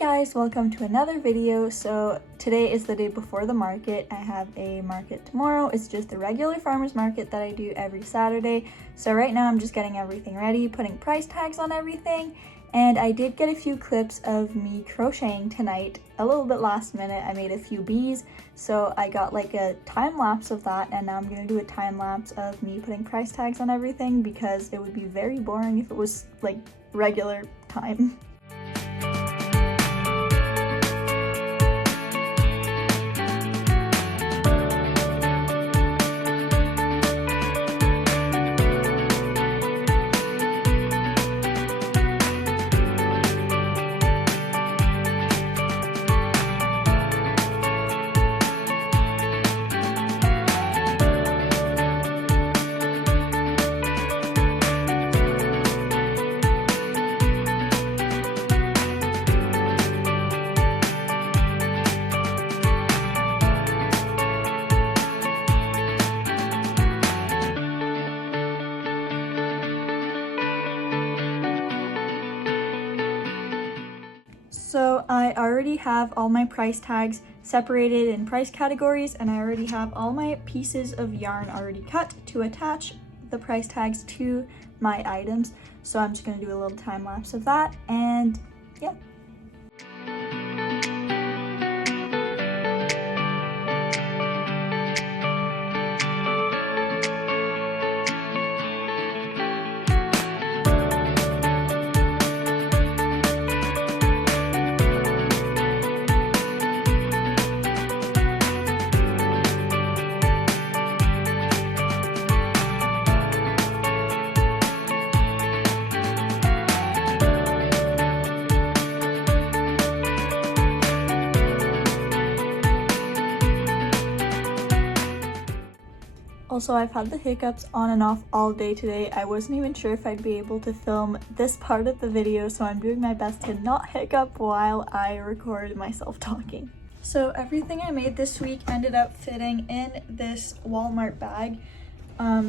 guys, welcome to another video. So today is the day before the market. I have a market tomorrow. It's just a regular farmers market that I do every Saturday. So right now I'm just getting everything ready, putting price tags on everything. And I did get a few clips of me crocheting tonight, a little bit last minute. I made a few bees, so I got like a time lapse of that, and now I'm gonna do a time lapse of me putting price tags on everything because it would be very boring if it was like regular time. So I already have all my price tags separated in price categories, and I already have all my pieces of yarn already cut to attach the price tags to my items. So I'm just going to do a little time lapse of that, and yeah. Also, I've had the hiccups on and off all day today. I wasn't even sure if I'd be able to film this part of the video, so I'm doing my best to not hiccup while I record myself talking. So everything I made this week ended up fitting in this Walmart bag.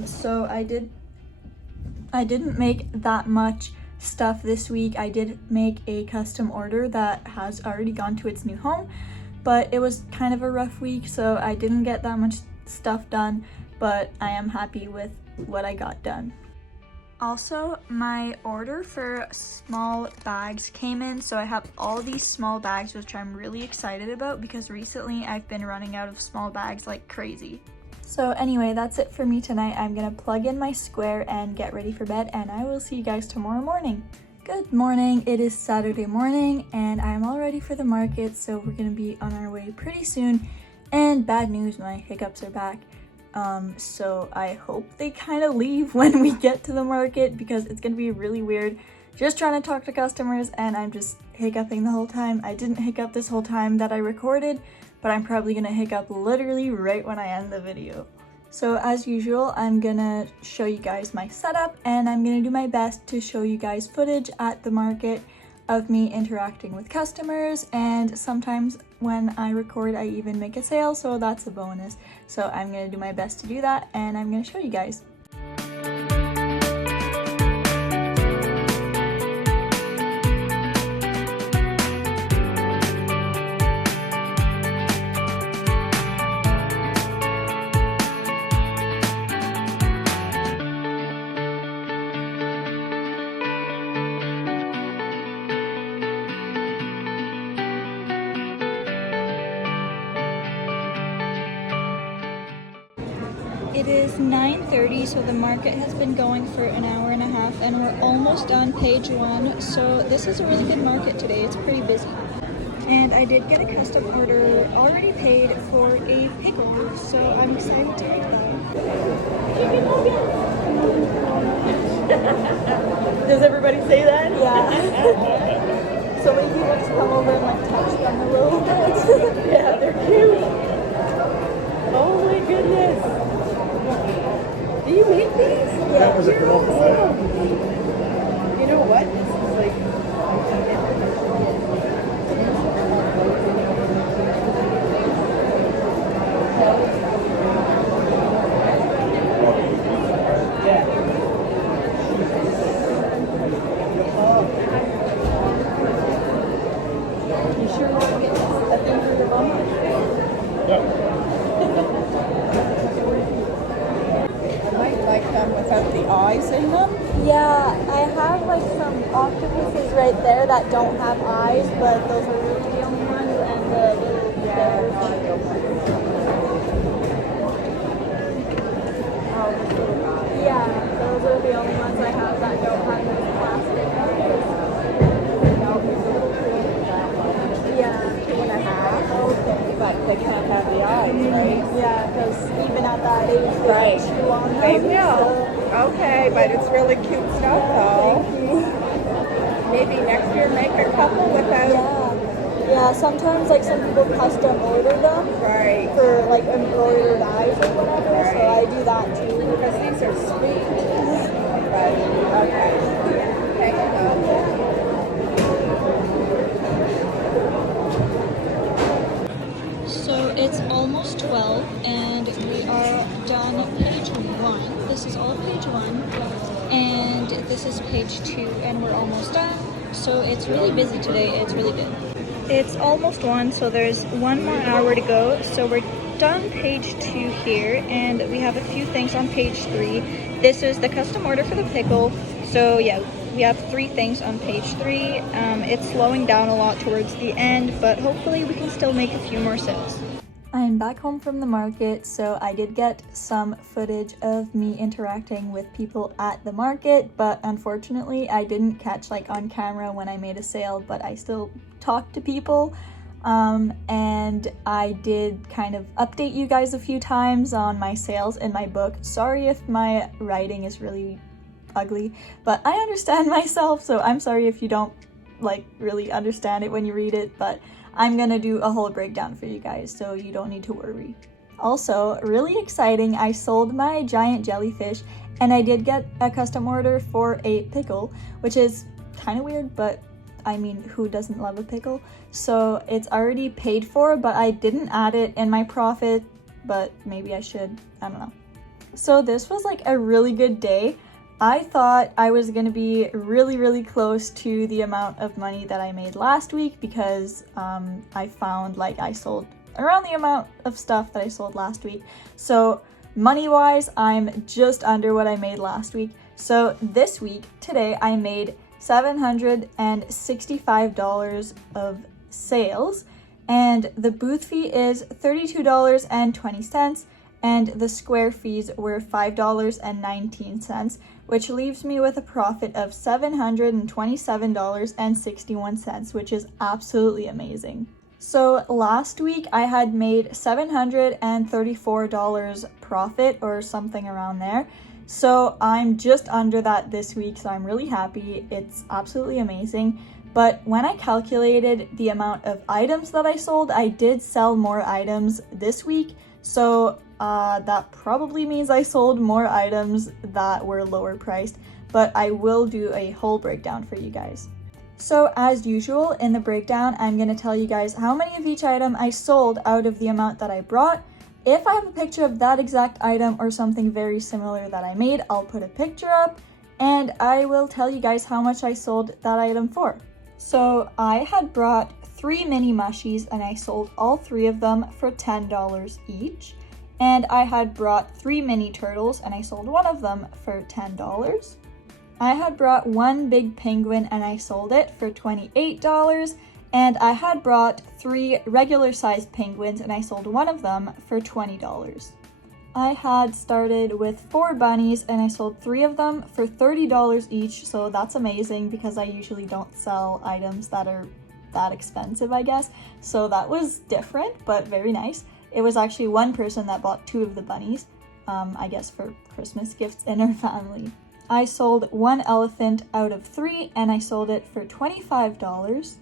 So I didn't make that much stuff this week. I did make a custom order that has already gone to its new home, but it was kind of a rough week, so I didn't get that much stuff done. But I am happy with what I got done. Also, my order for small bags came in, so I have all these small bags, which I'm really excited about because recently I've been running out of small bags like crazy. So anyway, that's it for me tonight. I'm gonna plug in my square and get ready for bed, and I will see you guys tomorrow morning. Good morning, it is Saturday morning and I'm all ready for the market, so we're gonna be on our way pretty soon. And bad news, my hiccups are back. So I hope they kind of leave when we get to the market because it's gonna be really weird just trying to talk to customers and I'm just hiccuping the whole time. I didn't hiccup this whole time that I recorded, but I'm probably gonna hiccup literally right when I end the video. So as usual, I'm gonna show you guys my setup and I'm gonna do my best to show you guys footage at the market of me interacting with customers, and sometimes when I record I even make a sale, so that's a bonus. So I'm gonna do my best to do that and I'm gonna show you guys. It is 9:30, so the market has been going for an hour and a half and we're almost done page one. So this is a really good market today. It's pretty busy. And I did get a custom order already paid for a pickle, so I'm excited to make that. Does everybody say that? Yeah. So many people just come over and like touch them a little bit. Yeah, they're cute. Oh my goodness. Do you make these? Yeah. That was a girl. You know what? This is like... I might like them without the eyes in them. Yeah, I have like some octopuses right there that don't have eyes, but those are really the only ones, and the little bears. Yeah, those are the only ones I have that don't have those plastic eyes. Yeah, 2.5. Okay. But they can't have the eyes, right? yeah, because even at that age, they Right. chew on them. They will. So. Okay, but it's really cute stuff though. Maybe next year make a couple without. Yeah, sometimes like some people custom order them Right. for like embroidered eyes or whatever, Right. so I do that too. Because these are sweet. But, okay. Hang on. So it's almost 12 and we are done page 1. This is all page 1 and this is page 2 and we're almost done. So it's really busy today. It's really good. It's almost 1, so there's 1 more hour to go. So we're done page 2 here and we have a few things on page 3. This is the custom order for the pickle. So yeah, we have 3 things on page 3. It's slowing down a lot towards the end, but hopefully we can still make a few more sales. I'm back home from the market, so I did get some footage of me interacting with people at the market, but unfortunately I didn't catch like on camera when I made a sale, but I still talked to people. And I did kind of update you guys a few times on my sales in my book. Sorry if my writing is really ugly, but I understand myself, so I'm sorry if you don't like really understand it when you read it, but I'm gonna do a whole breakdown for you guys, so you don't need to worry. Also, really exciting, I sold my giant jellyfish and I did get a custom order for a pickle, which is kind of weird, but I mean, who doesn't love a pickle? So it's already paid for, but I didn't add it in my profit, but maybe I should, I don't know. So this was like a really good day. I thought I was gonna be really close to the amount of money that I made last week because I found like I sold around the amount of stuff that I sold last week. So money-wise, I'm just under what I made last week. So this week, today, I made $765 of sales, and the booth fee is $32.20, and the square fees were $5.19, which leaves me with a profit of $727.61, which is absolutely amazing. So last week I had made $734 profit or something around there. So I'm just under that this week, so I'm really happy. It's absolutely amazing. But when I calculated the amount of items that I sold, I did sell more items this week. So that probably means I sold more items that were lower priced, but I will do a whole breakdown for you guys. So as usual, in the breakdown, I'm going to tell you guys how many of each item I sold out of the amount that I brought. If I have a picture of that exact item or something very similar that I made, I'll put a picture up and I will tell you guys how much I sold that item for. So I had brought 3 mini mushies and I sold all 3 of them for $10 each. And I had brought 3 mini turtles and I sold one of them for $10. I had brought 1 big penguin and I sold it for $28. And I had brought 3 regular sized penguins and I sold one of them for $20. I had started with 4 bunnies and I sold 3 of them for $30 each, so that's amazing because I usually don't sell items that are that expensive, I guess. So that was different, but very nice. It was actually one person that bought 2 of the bunnies, I guess for Christmas gifts in her family. I sold 1 elephant out of 3 and I sold it for $25.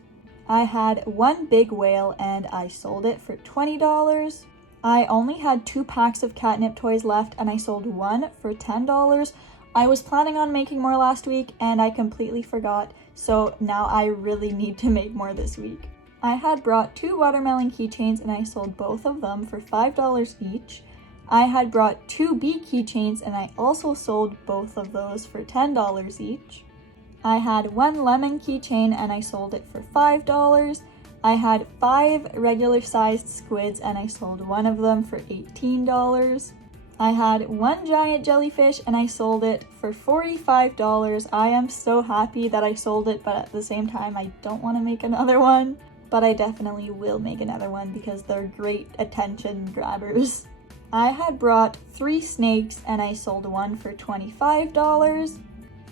I had 1 big whale and I sold it for $20. I only had 2 packs of catnip toys left and I sold 1 for $10. I was planning on making more last week and I completely forgot, so now I really need to make more this week. I had brought 2 watermelon keychains and I sold both of them for $5 each. I had brought 2 bee keychains and I also sold both of those for $10 each. I had 1 lemon keychain and I sold it for $5. I had 5 regular sized squids and I sold one of them for $18. I had 1 giant jellyfish and I sold it for $45. I am so happy that I sold it, but at the same time I don't want to make another one. But I definitely will make another one because they're great attention grabbers. I had brought 3 snakes and I sold one for $25.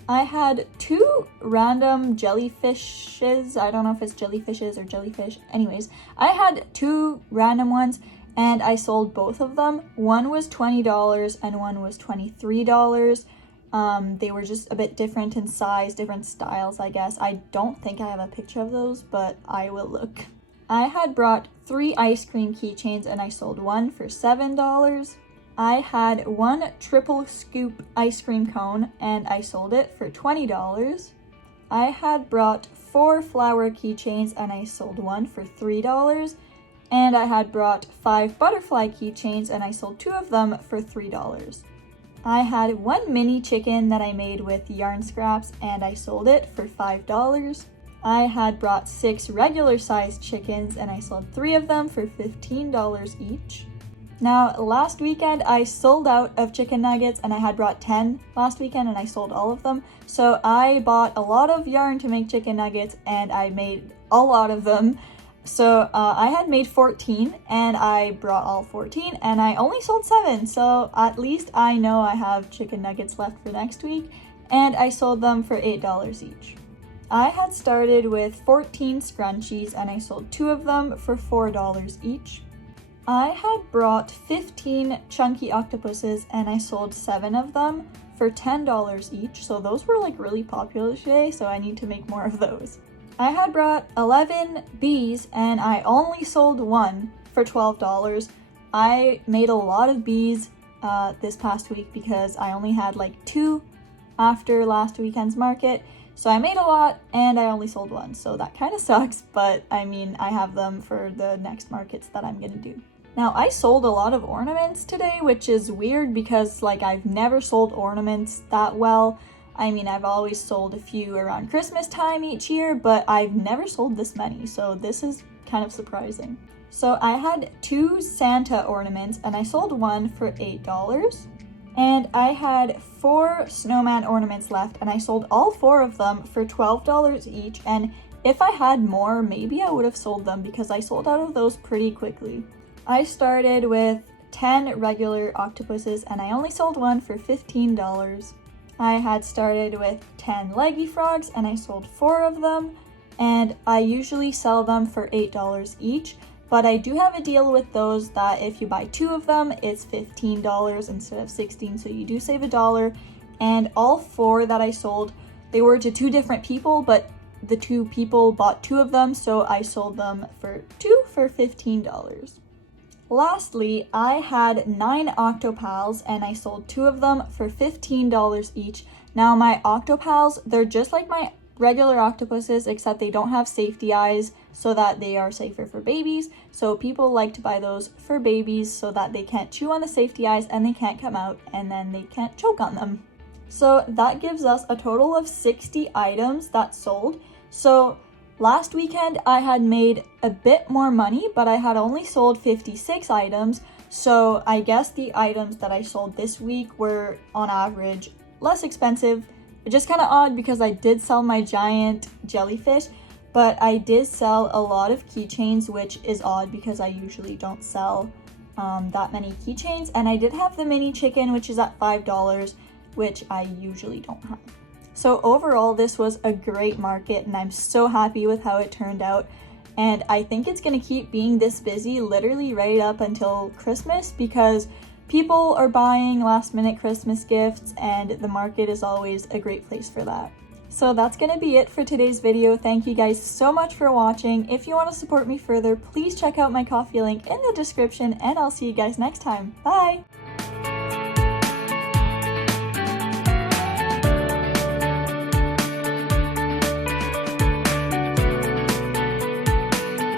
I had 2 random jellyfishes. I don't know if it's jellyfishes or jellyfish. Anyways, I had 2 random ones and I sold both of them. One was $20 and one was $23. They were just a bit different in size, different styles, I guess. I don't think I have a picture of those, but I will look. I had brought 3 ice cream keychains and I sold one for $7. I had 1 triple scoop ice cream cone and I sold it for $20. I had brought 4 flower keychains and I sold one for $3. And I had brought 5 butterfly keychains and I sold 2 of them for $3. I had 1 mini chicken that I made with yarn scraps and I sold it for $5. I had brought 6 regular sized chickens and I sold 3 of them for $15 each. Now, last weekend I sold out of chicken nuggets and I had brought 10 last weekend and I sold all of them. So I bought a lot of yarn to make chicken nuggets and I made a lot of them. So I had made 14 and I brought all 14 and I only sold 7. So at least I know I have chicken nuggets left for next week and I sold them for $8 each. I had started with 14 scrunchies and I sold 2 of them for $4 each. I had brought 15 chunky octopuses and I sold 7 of them for $10 each. So those were like really popular today, so I need to make more of those. I had brought 11 bees and I only sold 1 for $12. I made a lot of bees this past week because I only had like 2 after last weekend's market. So I made a lot and I only sold 1. So that kind of sucks, but I mean, I have them for the next markets that I'm gonna do. Now, I sold a lot of ornaments today, which is weird because like I've never sold ornaments that well. I mean, I've always sold a few around Christmas time each year, but I've never sold this many, so this is kind of surprising. So I had 2 Santa ornaments and I sold one for $8. And I had 4 snowman ornaments left and I sold all 4 of them for $12 each. And if I had more, maybe I would have sold them because I sold out of those pretty quickly. I started with 10 regular octopuses and I only sold one for $15. I had started with 10 leggy frogs and I sold 4 of them, and I usually sell them for $8 each, but I do have a deal with those that if you buy 2 of them, it's $15 instead of $16, so you do save $1. And all 4 that I sold, they were to 2 different people, but the 2 people bought 2 of them, so I sold them for 2 for $15. Lastly, I had 9 Octopals and I sold 2 of them for $15 each. Now my Octopals, they're just like my regular octopuses, except they don't have safety eyes so that they are safer for babies. So people like to buy those for babies so that they can't chew on the safety eyes and they can't come out and then they can't choke on them. So that gives us a total of 60 items that sold. So last weekend, I had made a bit more money, but I had only sold 56 items, so I guess the items that I sold this week were, on average, less expensive. It's just kind of odd because I did sell my giant jellyfish, but I did sell a lot of keychains, which is odd because I usually don't sell that many keychains, and I did have the mini chicken, which is at $5, which I usually don't have. So overall, this was a great market and I'm so happy with how it turned out. And I think it's gonna keep being this busy literally right up until Christmas because people are buying last minute Christmas gifts and the market is always a great place for that. So that's gonna be it for today's video. Thank you guys so much for watching. If you wanna support me further, please check out my Ko-fi link in the description and I'll see you guys next time. Bye!